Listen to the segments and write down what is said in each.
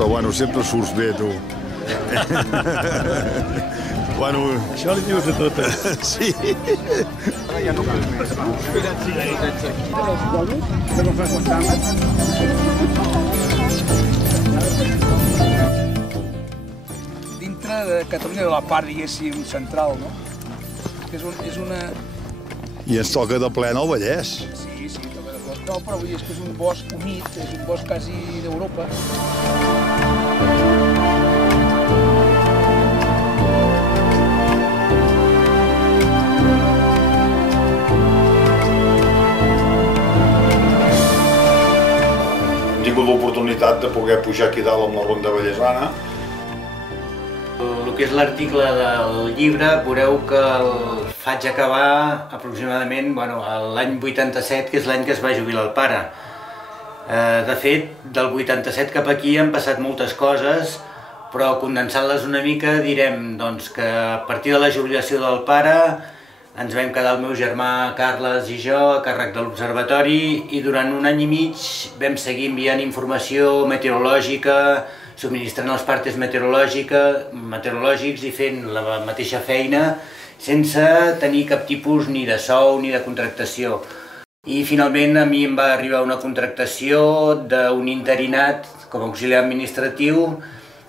Però bueno, sempre surts bé, tu. Bueno... Això li dius a totes. Sí. Dintre de Catalunya, de la part, diguéssim, central, no? És una... I ens toca de plena al Vallès. Sí, toca de bosc. No, però vull dir, és que és un bosc humit, és un bosc quasi d'Europa. Hem tingut l'oportunitat de poder pujar aquí dalt amb la Ronda Vallesana. El que és l'article del llibre, veureu que el faig acabar aproximadament l'any 87, que és l'any que es va jubilar el pare. De fet, del 87 cap aquí han passat moltes coses, però condensant-les una mica direm que a partir de la jubilació del pare ens vam quedar el meu germà Carles i jo a càrrec de l'observatori i durant un any i mig vam seguir enviant informació meteorològica, subministrant els partes meteorològics i fent la mateixa feina sense tenir cap tipus ni de sou ni de contractació. I finalment a mi em va arribar una contractació d'un interinat com a auxiliar administratiu,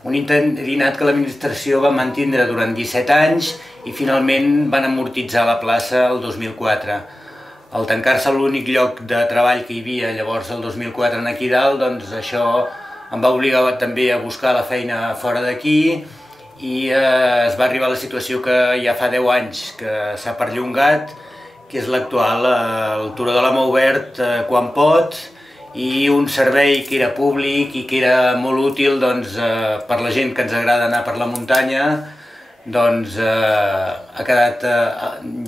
un interinat que l'administració va mantindre durant 17 anys i finalment van amortitzar la plaça el 2004. Al tancar-se l'únic lloc de treball que hi havia llavors el 2004 aquí dalt, doncs això em va obligar també a buscar la feina fora d'aquí i es va arribar a la situació que ja fa 10 anys que s'ha perllongat, que és l'actual. El Turó de l'Home Obert quan pot i un servei que era públic i que era molt útil per la gent que ens agrada anar per la muntanya, ha quedat,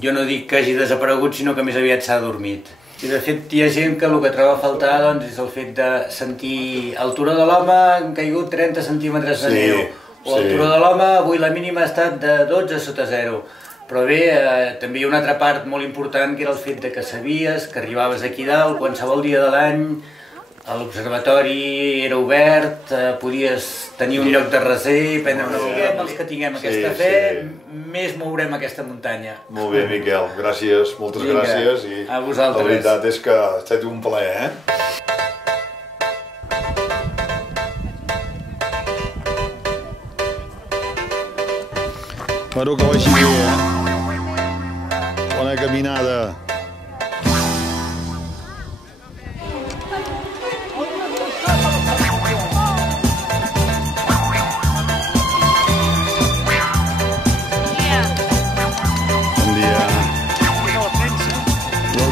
jo no dic que hagi desaparegut, sinó que més aviat s'ha adormit. I de fet hi ha gent que el que troba a faltar és el fet de sentir al Turó de l'Home han caigut 30 centímetres de neu, o al Turó de l'Home avui la mínima ha estat de 12 sota 0. Però bé, també hi ha una altra part molt important que era el fet que sabies que arribaves aquí dalt qualsevol dia de l'any, l'observatori era obert, podies tenir un lloc de recer, prendre una fogueta, els que tinguem aquesta fe, més mourem aquesta muntanya. Molt bé, Miquel, gràcies, moltes gràcies. A vosaltres. La veritat és que ha estat un plaer, Bueno, que vagi bé, Bona caminada.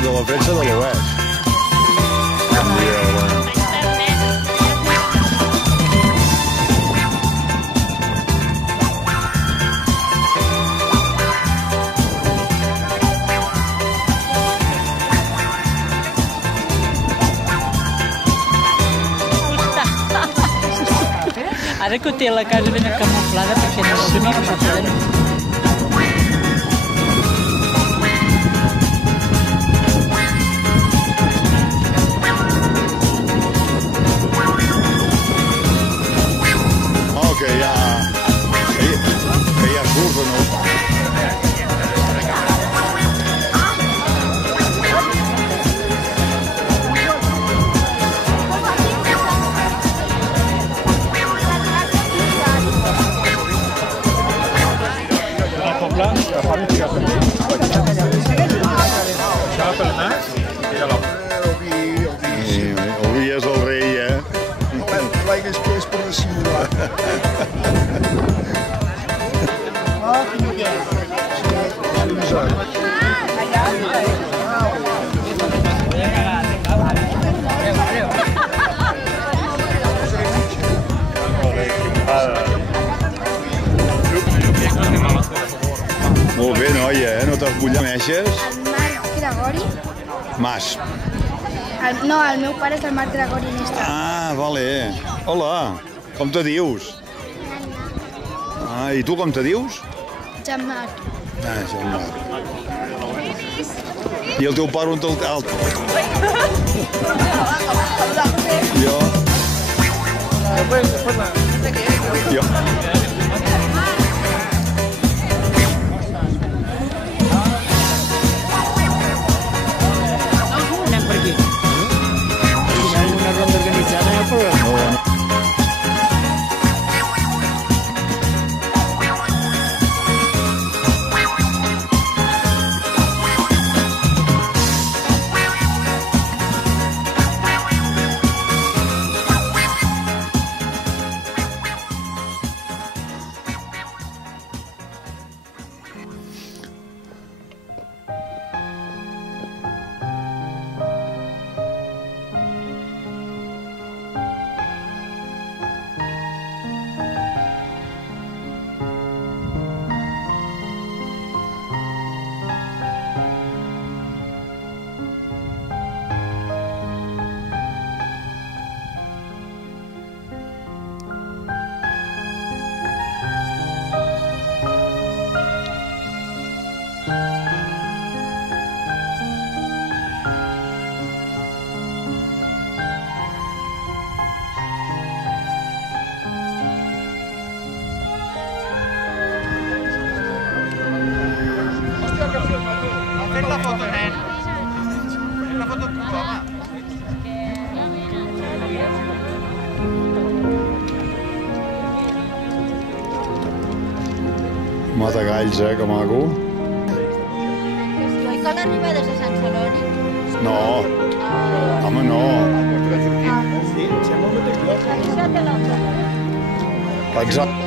De la premsa de l'Oest. Bon dia, Ara que ho té a la casa ben camuflada perquè no s'hi mira. que ja surt o no? El vi és el rei, L'aigua és per dissimular. Molt bé, noia, no t'orgullameixes? El Marc Gregori. Mas. No, el meu pare és el Marc Gregori Néstor. Ah, vale. Hola, com te dius? Ah, i tu com te dius? Jean Marc. Ah, Jean Marc. I el teu pare on te'l... Jo. Jo. Anem per aquí. Si hi ha una ronda organitzada, no hi ha problema. Fes la foto, nen. Fes la foto tu, home. Matagalls, que maco. Oi que l'arribada és a Sant Celoni? No, home, no. Exacte.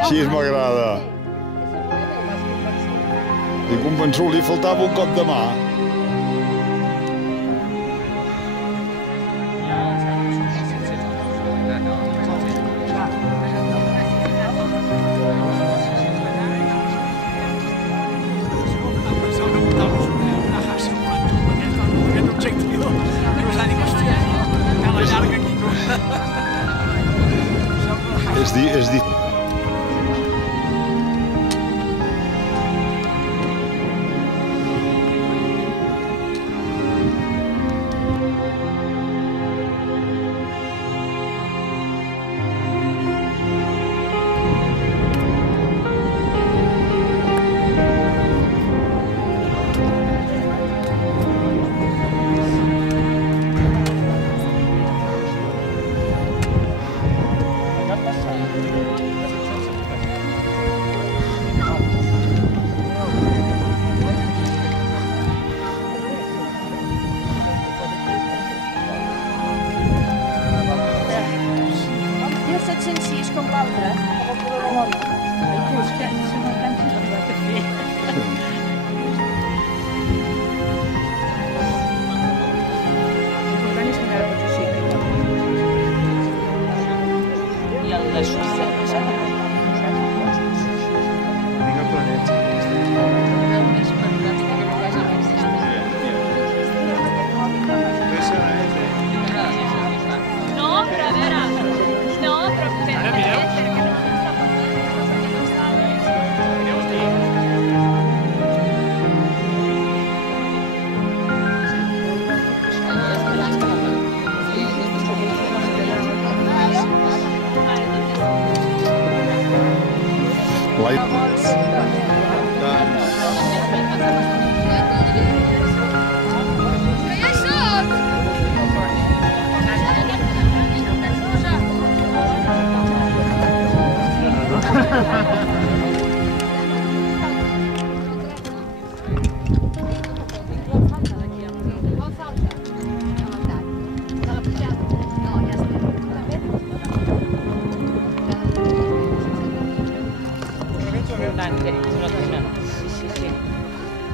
Així m'agrada. I convençut, li faltava un cop de mà. És dir... com l'altre, com el color de l'oli. Ai, tu, és que són molt grans i no a fer. L'important és que encara pots així. I el de Suïssa, Vinga, planets. el més fantàstic que no casa més. No, però a veure... No, però ara mireu. Perquè no està parlant, perquè no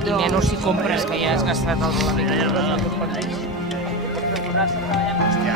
I menys si compres, que ja has gastat el valor. Hòstia,